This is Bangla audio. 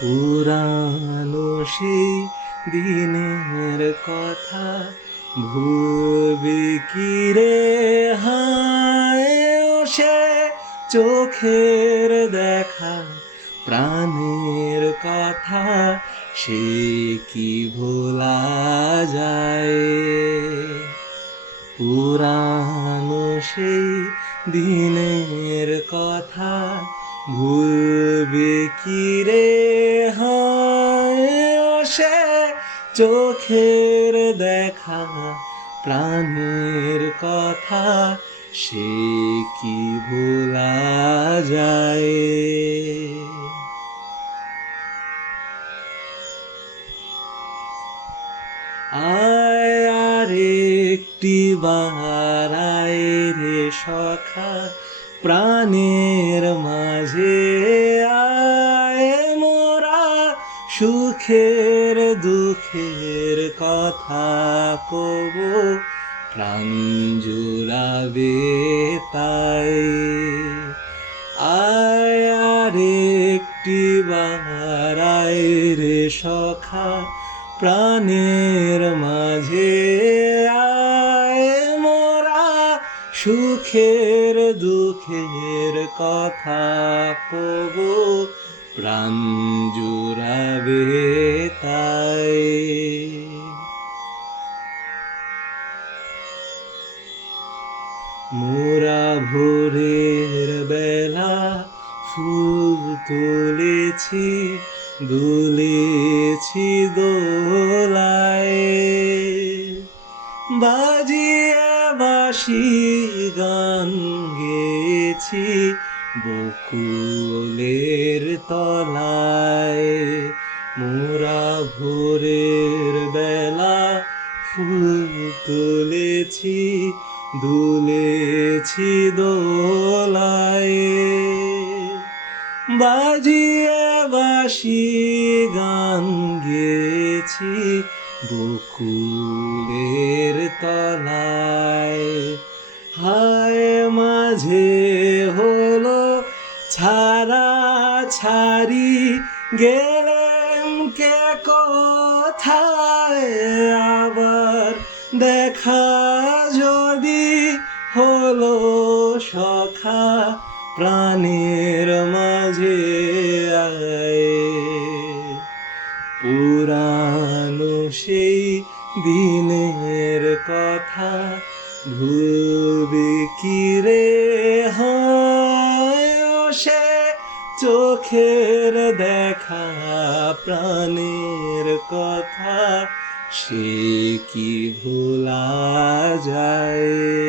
পুরানো সেই দিনের কথা ভুলবি কি রে হায় ও সে চোখের দেখা প্রাণের কথা সে কি ভোলা যায় পুরানো সেই দিনের কথা ভুলবে কি রে হায় ও সে চোখের দেখা প্রাণের কথা সে কি ভোলা যায় আয় আর একটি বার আয় রে সখা প্রাণের মাঝে আয় মোরা সুখের দুঃখের কথা কব প্রাণ জুড়াবে তাই আয় আর একটি বার আয় রে সখা প্রাণের মাঝে আয় মোরা সুখের দুঃখের কথা কব প্রাণ জুড়াবে তাই মোরা ভোরের বেলা ফুল তুলেছি দুলেছি দোলায় বাজিয়ে বাঁশি গান গেয়েছি বকুলের তলায় মোরা ভোরের বেলা ফুল তুলেছি দুলেছি দোলায় বাজিয়ে বাঁশি গান গেয়েছি বকুলের তলায় হায় মাঝে হলো ছাড়া ছাড়ি গেলেন কে কোথায় আবার দেখা যদি হলো সখা প্রাণের মাঝে আয় পুরানো সেই দিনের কথা ভুলবে কি রে হায় ও সে চোখের দেখা প্রাণের কথা সে কি ভোলা যায়।